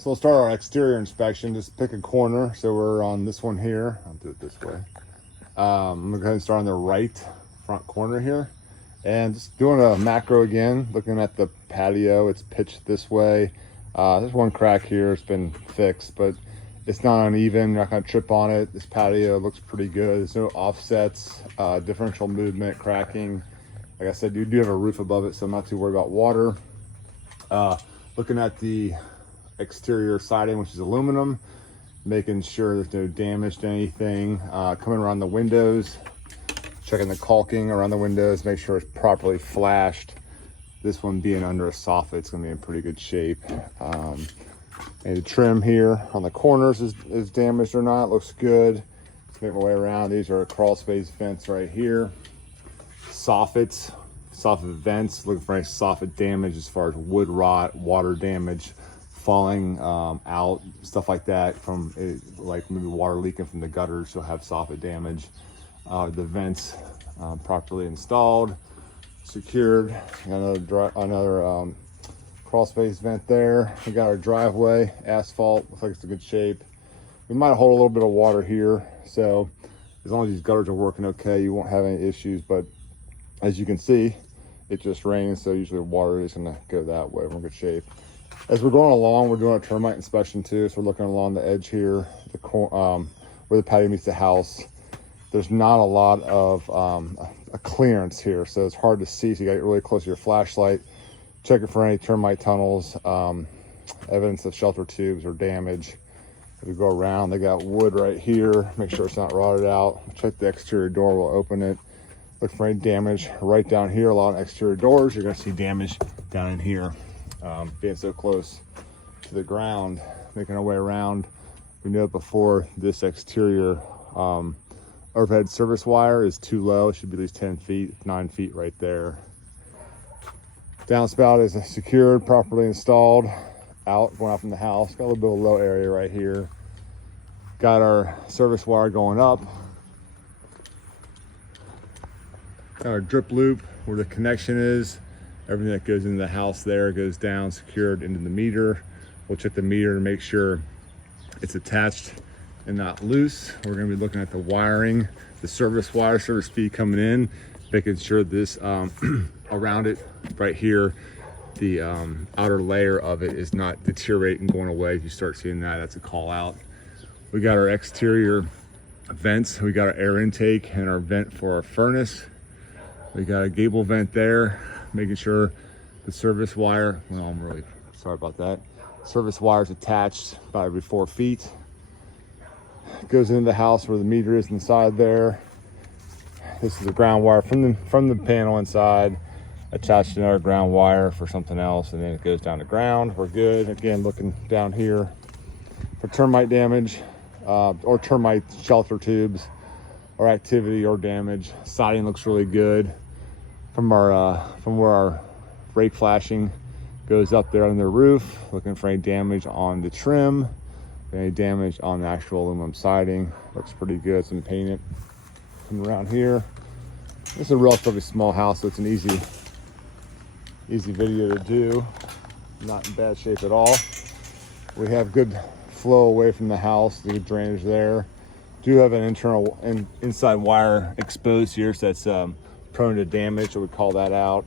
So we'll start our exterior inspection. Just pick a corner. So we're on this one here. I'll do it this way. I'm gonna go ahead and start on the right front corner here. And just doing a macro again, looking at the patio. It's pitched this way. There's one crack here. It's been fixed, but it's not uneven. You're not gonna trip on it. This patio looks pretty good. There's no offsets, differential movement, cracking. Like I said, you do have a roof above it, so I'm not too worried about water. Looking at the exterior siding, which is aluminum, making sure there's no damage to anything. Coming around the windows, checking the caulking around the windows, make sure it's properly flashed. This one being under a soffit, it's gonna be in pretty good shape. And the trim here on the corners is damaged or not. Looks good. Let's make my way around. These are crawl space vents right here. Soffit vents, looking for any soffit damage as far as wood rot, water damage, falling out, stuff like that from like maybe water leaking from the gutters. You'll have soffit damage. The vents properly installed, secured. Another crawl space vent there. We got our driveway, asphalt, looks like it's in good shape. We might hold a little bit of water here, so as long as these gutters are working okay, you won't have any issues. But as you can see, it just rains, so usually water is gonna go that way. We're in good shape. As we're going along, we're doing a termite inspection too. So we're looking along the edge here, where the patio meets the house. There's not a lot of a clearance here, so it's hard to see. So you got to get really close to your flashlight. Check it for any termite tunnels, evidence of shelter tubes or damage. As we go around, they got wood right here. Make sure it's not rotted out. Check the exterior door, we'll open it. Look for any damage right down here. A lot of exterior doors, you're gonna see damage down in here. Being so close to the ground, making our way around. We know before this exterior overhead service wire is too low. It should be at least 10 feet, 9 feet right there. Downspout is secured, properly installed, going out from the house. Got a little bit of a low area right here. Got our service wire going up. Got our drip loop where the connection is. Everything that goes into the house there goes down, secured into the meter. We'll check the meter to make sure it's attached and not loose. We're gonna be looking at the wiring, the service wire, service feed coming in, making sure this around it right here, the outer layer of it is not deteriorating, going away. If you start seeing that, that's a call out. We got our exterior vents. We got our air intake and our vent for our furnace. We got a gable vent there, making sure the service wire, well, I'm really sorry about that. Service wire is attached about every 4 feet. Goes into the house where the meter is inside there. This is the ground wire from the panel inside, attached to another ground wire for something else, and then it goes down to ground. We're good. Again, looking down here for termite damage or termite shelter tubes or activity or damage. Siding looks really good. From where our brake flashing goes up there on the roof, looking for any damage on the trim, any damage on the actual aluminum siding. Looks pretty good. Some paint. Come around here. This is a relatively small house, so it's an easy video to do. Not in bad shape at all. We have good flow away from the house, the drainage there. Do have an internal and inside wire exposed here, so that's prone to damage, so we call that out.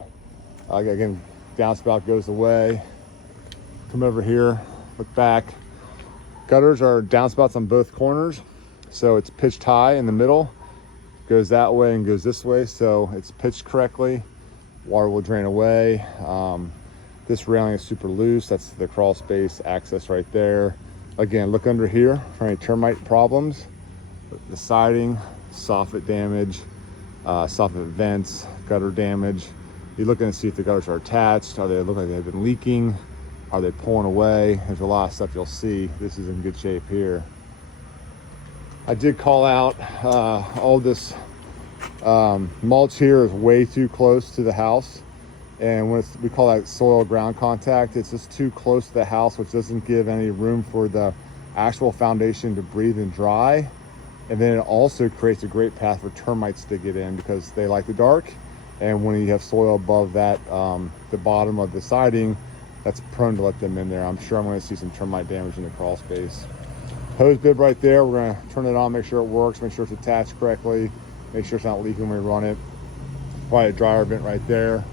Again, downspout goes away. Come over here, look back. Gutters are downspouts on both corners, so it's pitched high in the middle, goes that way and goes this way, so it's pitched correctly. Water will drain away. This railing is super loose. That's the crawl space access right there. Again, look under here for any termite problems. The siding, soffit damage, soffit vents, gutter damage. You're looking to see if the gutters are attached. Are they look like they've been leaking? Are they pulling away? There's a lot of stuff you'll see. This is in good shape here. I did call out all this mulch here is way too close to the house. And when we call that soil ground contact, it's just too close to the house, which doesn't give any room for the actual foundation to breathe and dry. And then it also creates a great path for termites to get in because they like the dark. And when you have soil above that, the bottom of the siding, that's prone to let them in there. I'm sure I'm going to see some termite damage in the crawl space. Hose bib right there, we're going to turn it on, make sure it works, make sure it's attached correctly, make sure it's not leaking when we run it. Probably a dryer vent right there.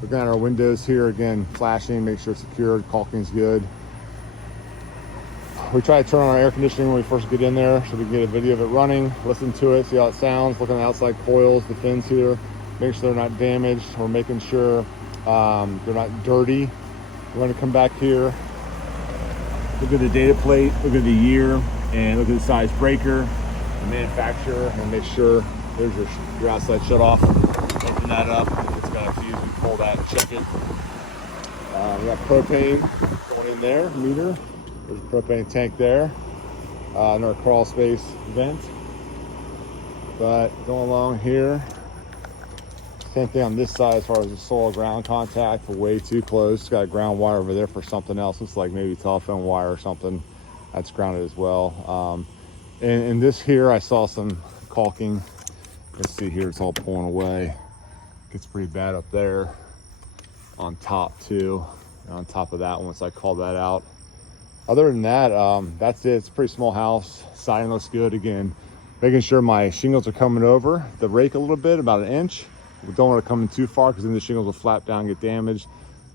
We're got our windows here, again, flashing, make sure it's secured, caulking's good. We try to turn on our air conditioning when we first get in there so we can get a video of it running, listen to it, see how it sounds, look on the outside coils, the fins here, make sure they're not damaged. We're making sure they're not dirty. We're going to come back here, look at the data plate, look at the year, and look at the size breaker, the manufacturer, and make sure there's your outside shutoff. Open that up. If it's got a fuse, we pull that and check it. We got propane going in there, meter. There's a propane tank there. Another crawl space vent. But going along here, same thing on this side as far as the soil ground contact. We're way too close. It's got a ground wire over there for something else. It's like maybe telephone wire or something. That's grounded as well. And this here, I saw some caulking. Let's see here, it's all pulling away. Gets pretty bad up there on top too. And on top of that, once I called that out. Other than that, that's it. It's a pretty small house. Siding looks good. Again, making sure my shingles are coming over the rake a little bit, about an inch. We don't want to come in too far because then the shingles will flap down and get damaged.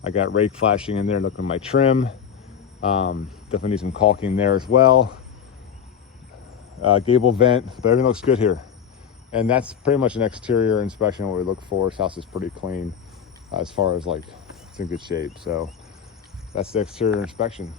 I got rake flashing in there, looking at my trim. Definitely need some caulking there as well. Gable vent, but everything looks good here. And that's pretty much an exterior inspection, what we look for. This house is pretty clean as far as like, it's in good shape. So that's the exterior inspection.